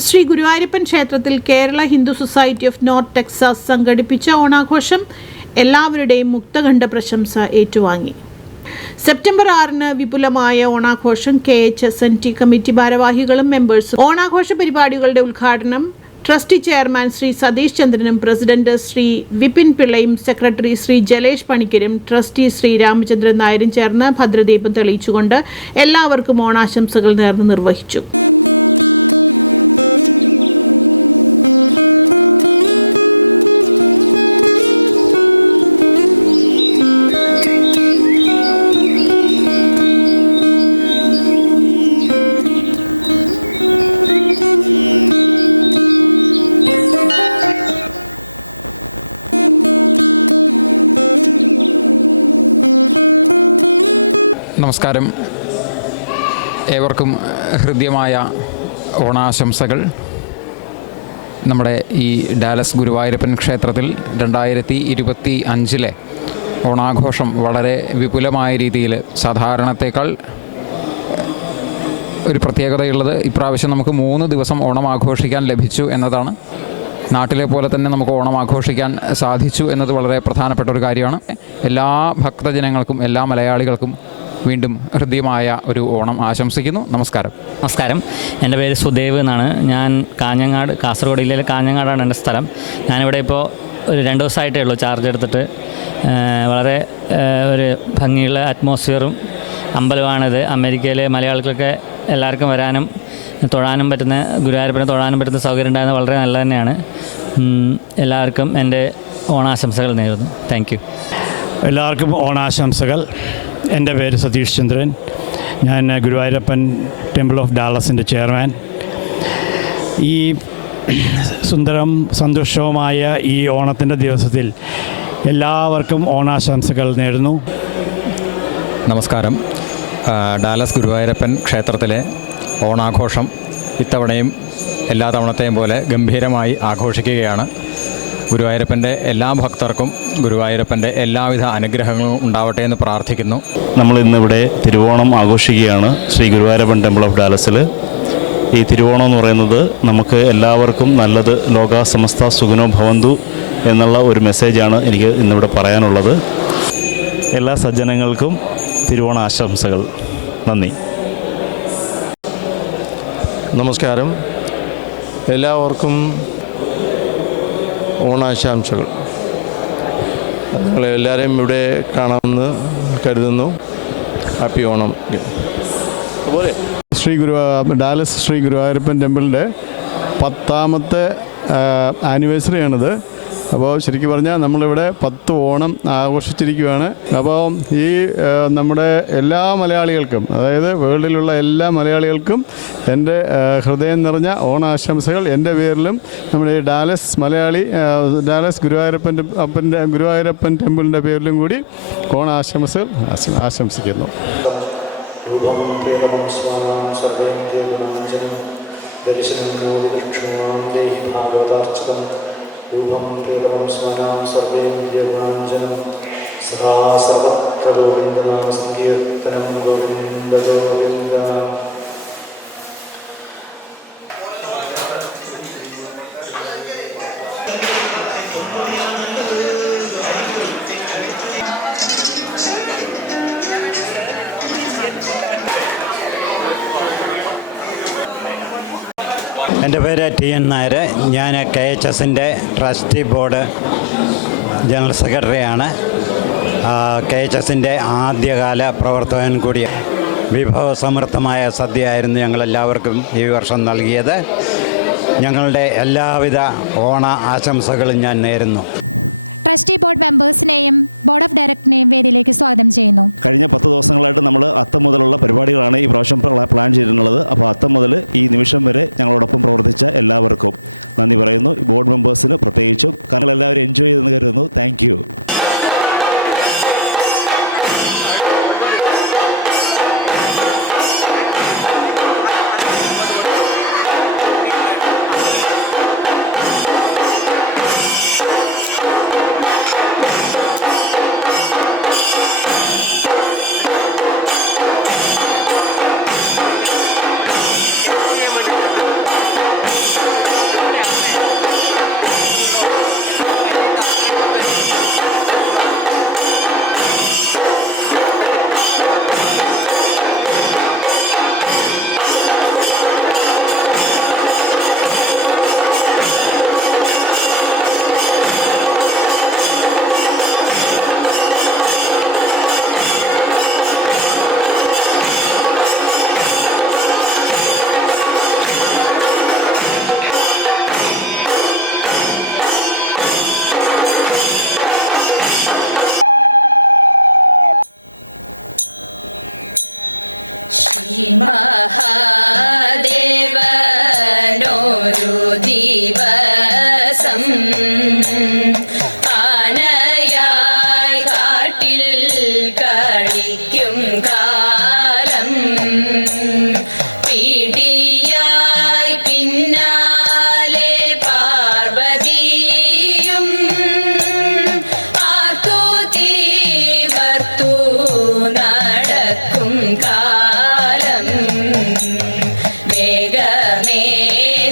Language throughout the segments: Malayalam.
ശ്രീ ഗുരുവായൂരപ്പൻ ക്ഷേത്രത്തിൽ Kerala Hindu society of north Texas സംഘടിപ്പിച്ച ഓണാഘോഷം എല്ലാവരുടെയും മുക്തകണ്ഠ പ്രശംസ ഏറ്റുവാങ്ങി. സെപ്റ്റംബർ 6 വിപുലമായ ഓണാഘോഷം KHSNT കമ്മിറ്റി ഭാരവാഹികളും മെമ്പേഴ്സും. ഓണാഘോഷ പരിപാടികളുടെ ഉദ്ഘാടനം ട്രസ്റ്റി ചെയർമാൻ ശ്രീ സതീഷ് ചന്ദ്രനും പ്രസിഡന്റ് ശ്രീ വിപിൻ പിള്ളയും സെക്രട്ടറി ശ്രീ ജലേഷ് പണിക്കരും ട്രസ്റ്റി ശ്രീ രാമചന്ദ്രൻ നായരും ചേർന്ന് ഭദ്രദീപം തെളിയിച്ചുകൊണ്ട് എല്ലാവർക്കും ഓണാശംസകൾ നേർന്ന് നിർവഹിച്ചു. നമസ്കാരം. ഏവർക്കും ഹൃദ്യമായ ഓണാശംസകൾ. നമ്മുടെ ഈ ഡാലസ് ഗുരുവായൂരപ്പൻ ക്ഷേത്രത്തിൽ 2025 ഓണാഘോഷം വളരെ വിപുലമായ രീതിയിൽ സാധാരണത്തേക്കാൾ ഒരു പ്രത്യേകതയുള്ളത് ഇപ്രാവശ്യം നമുക്ക് 3 ദിവസം ഓണം ആഘോഷിക്കാൻ ലഭിച്ചു എന്നതാണ്. നാട്ടിലെ പോലെ തന്നെ നമുക്ക് ഓണം ആഘോഷിക്കാൻ സാധിച്ചു എന്നത് വളരെ പ്രധാനപ്പെട്ട ഒരു കാര്യമാണ്. എല്ലാ ഭക്തജനങ്ങൾക്കും എല്ലാ മലയാളികൾക്കും വീണ്ടും ഹൃദ്യമായ ഒരു ഓണം ആശംസിക്കുന്നു. നമസ്കാരം. എൻ്റെ പേര് സുദേവ് എന്നാണ്. ഞാൻ കാസർഗോഡ് ജില്ലയിലെ കാഞ്ഞങ്ങാടാണ് എൻ്റെ സ്ഥലം. ഞാനിവിടെ ഇപ്പോൾ ഒരു 2 ദിവസമായിട്ടേ ഉള്ളൂ ചാർജ് എടുത്തിട്ട്. വളരെ ഒരു ഭംഗിയുള്ള അറ്റ്മോസ്ഫിയറും അമ്പലമാണിത്. അമേരിക്കയിലെ മലയാളികൾക്കൊക്കെ എല്ലാവർക്കും വരാനും തൊഴാനും പറ്റുന്ന, ഗുരുവായൂരപ്പനെ തൊഴാനും പറ്റുന്ന സൗകര്യം ഉണ്ടാകുന്നത് വളരെ നല്ല തന്നെയാണ്. എല്ലാവർക്കും എൻ്റെ ഓണാശംസകൾ നേരുന്നു. Thank you. എല്ലാവർക്കും ഓണാശംസകൾ. എൻ്റെ പേര് സതീഷ് ചന്ദ്രൻ. ഞാൻ ഗുരുവായൂരപ്പൻ ടെമ്പിൾ ഓഫ് ഡാലസിൻ്റെ ചെയർമാൻ. ഈ സുന്ദരം സന്തോഷവുമായ ഈ ഓണത്തിൻ്റെ ദിവസത്തിൽ എല്ലാവർക്കും ഓണാശംസകൾ നേരുന്നു. നമസ്കാരം. ഡാലസ് ഗുരുവായൂരപ്പൻ ക്ഷേത്രത്തിലെ ഓണാഘോഷം ഇത്തവണയും എല്ലാ തവണത്തെയും പോലെ ഗംഭീരമായി ആഘോഷിക്കുകയാണ്. ഗുരുവായൂരപ്പൻ്റെ എല്ലാ ഭക്തർക്കും ഗുരുവായൂരപ്പൻ്റെ എല്ലാവിധ അനുഗ്രഹങ്ങളും ഉണ്ടാവട്ടെ എന്ന് പ്രാർത്ഥിക്കുന്നു. നമ്മൾ ഇന്നിവിടെ തിരുവോണം ആഘോഷിക്കുകയാണ് ശ്രീ ഗുരുവായൂരപ്പൻ ടെമ്പിൾ ഓഫ് ഡാലസിൽ. ഈ തിരുവോണം എന്ന് പറയുന്നത് നമുക്ക് എല്ലാവർക്കും നല്ലത്, ലോക സമസ്ത സുഖനോ ഭവന്തു എന്നുള്ള ഒരു മെസ്സേജാണ് എനിക്ക് ഇന്നിവിടെ പറയാനുള്ളത്. എല്ലാ സജ്ജനങ്ങൾക്കും തിരുവോണ ആശംസകൾ. നന്ദി. നമസ്കാരം. എല്ലാവർക്കും ഓണാശംസകൾ. നിങ്ങളെല്ലാവരെയും ഇവിടെ കാണാമെന്ന് കരുതുന്നു. ഹാപ്പി ഓണം. അതുപോലെ ഡാലസ് ശ്രീ ഗുരുവായൂരപ്പൻ ടെമ്പിളിൻ്റെ 10ാമത്തെ ആനിവേഴ്സറിയാണിത്. അപ്പോൾ ശരിക്കും പറഞ്ഞാൽ നമ്മളിവിടെ 10 ഓണം ആഘോഷിച്ചിരിക്കുകയാണ്. അപ്പോൾ ഈ നമ്മുടെ എല്ലാ മലയാളികൾക്കും, അതായത് വേൾഡിലുള്ള എല്ലാ മലയാളികൾക്കും എൻ്റെ ഹൃദയം നിറഞ്ഞ ഓണാശംസകൾ. എൻ്റെ പേരിലും നമ്മുടെ ഈ ഡാലസ് ഗുരുവായൂരപ്പൻ ടെമ്പിളിൻ്റെ പേരിലും കൂടി ഓണാശംസകൾ ആശംസിക്കുന്നു. രൂപം പ്രിയതമം സ്മരാം സർവേ വിദ്യഗുണാഞ്ജനം സദാ സർവത്ര ഗോവിന്ദനാമ സങ്കീർത്തനം. ഗോവിന്ദ ഗോവിന്ദ. എൻ്റെ പേര് TN നായർ. ഞാൻ KHSൻ്റെ ട്രസ്റ്റി ബോർഡ് ജനറൽ സെക്രട്ടറിയാണ്. KHSൻ്റെ ആദ്യകാല പ്രവർത്തകൻ കൂടിയ. വിഭവസമൃദ്ധമായ സദ്യയായിരുന്നു ഞങ്ങളെല്ലാവർക്കും ഈ വർഷം നൽകിയത്. ഞങ്ങളുടെ എല്ലാവിധ ഓണ ആശംസകളും ഞാൻ നേരുന്നു. ട്രസ്റ്റി ബോർഡ് മെമ്പേഴ്സിനെയും ബോർഡ് ഓഫ് ഡയറക്ടറിനെയും വേദിയിലേക്ക് സ്വാഗതം ചെയ്യുന്നു. കഴിഞ്ഞ 10 ദിവസങ്ങളായിട്ട് നമ്മൾ അത്തം മുതലുള്ള പരിപാടികളാണ് ഈ പ്രാവശ്യം പ്ലാൻ ചെയ്തിട്ടുള്ളത്. അപ്പോൾ അത്തം മുതൽ ഈ നിമിഷം വരെ ഞങ്ങളോടൊപ്പം പ്രവർത്തിച്ച എല്ലാവർക്കും നന്ദി പറയുന്നു. ബോർഡ് മെമ്പേഴ്സിന് പ്രത്യേകിച്ചും. കാരണം എല്ലാവരും എൻജോയ് ചെയ്തെന്ന് കരുതുന്നു. Thank you. ദിവസം ആനയായി കാട്ടിൽ കളിക്കും കാലം പീഡിയായി പിന്നാലെ പാർവതിയും ആർത്തു തീവർത്തൂ നടക്കും കാലം വേഗമേ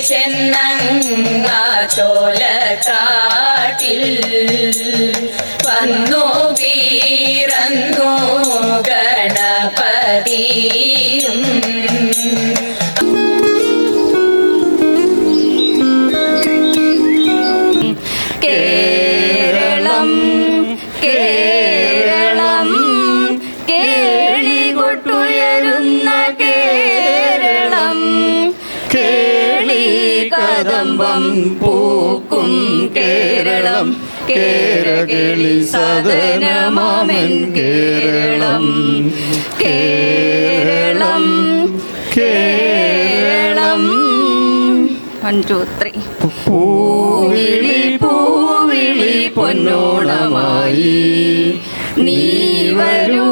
ചെന്നങ്ങാ ചോലക്കാട്ടിൽ വന്നു വീറന്നു ഗണപതിയും കേരളം കേരളം കേളികൊട്ടുയരുന്ന കേരളം കേളി കദംബം പൂക്കും കേരളം കേരകേളി സദനമാമൻ കേരളം കേരളം കേരളം 1 2 3 പൂവിളി പൂവിളി പൊന്നോണമായി നീ വരൂ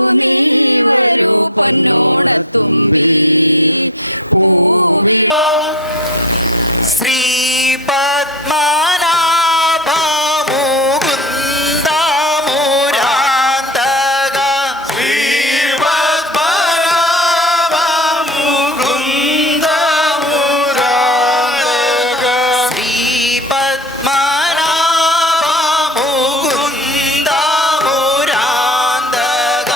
പൊന്നോണത്തുമ്പി പൂവിളി ശ്രീ പത്മനാഭ മുകുന്ദ മുരാന്തക ശ്രീ പത്മനാഭ മുകുന്ദ മുരാന്തക ശ്രീ പത്മനാഭ മുകുന്ദ മുരാന്തക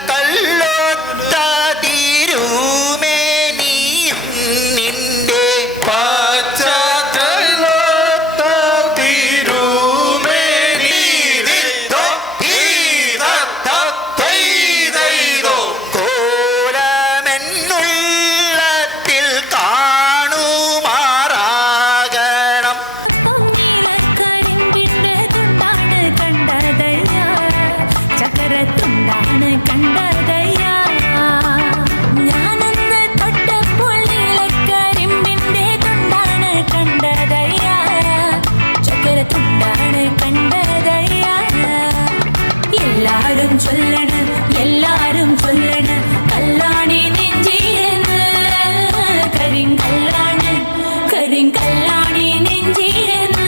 പച്ചക്കള്ളൊത്ത തിരുമേനിയും നിന്റെ പച്ചക്കള്ളൊത്ത തിരുമേനി കോലമെന്നുള്ളത്തിൽ കാണുമാറാകണം ചക്കരത്തുണ്ടാണ് കണ്ടതയ്യാ ഞാനന്ന് തൊട്ടപ്പോൾ നീലക്കരിമ്പിന്റെ തുണ്ടാണ് കണ്ടതയ്യാ ചക്കരത്തുണ്ടാണ് കണ്ടതയ്യാ എല്ലാരും ചൊല്ലണ് കല്ലാണി നെഞ്ചിയെന്ന് കരിങ്കല്ലാണി നെഞ്ചിയെന്ന്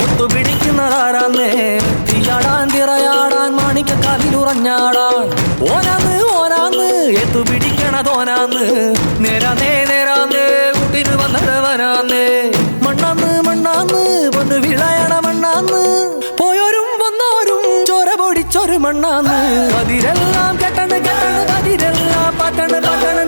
ഒത്തുപിടിക്കുന്നതാരാന്നേ തീയാടാൻ തിറയാടാൻ മാണിക്കക്കാലിലുറഞ്ഞാടാൻ ഓനാന്ന് എത്തുപിടിക്കണതോനാന്ന് നേരാന്നേ കൂട്ടിന് വന്നവനാന്നേ മണ്ണാന്ന് പൊന്നു വിളയണ മണ്ണാന്ന് പോയോരും വന്നോരും ചോര പൊടിച്ചൊരു മണ്ണാന്ന് അതിരല്ല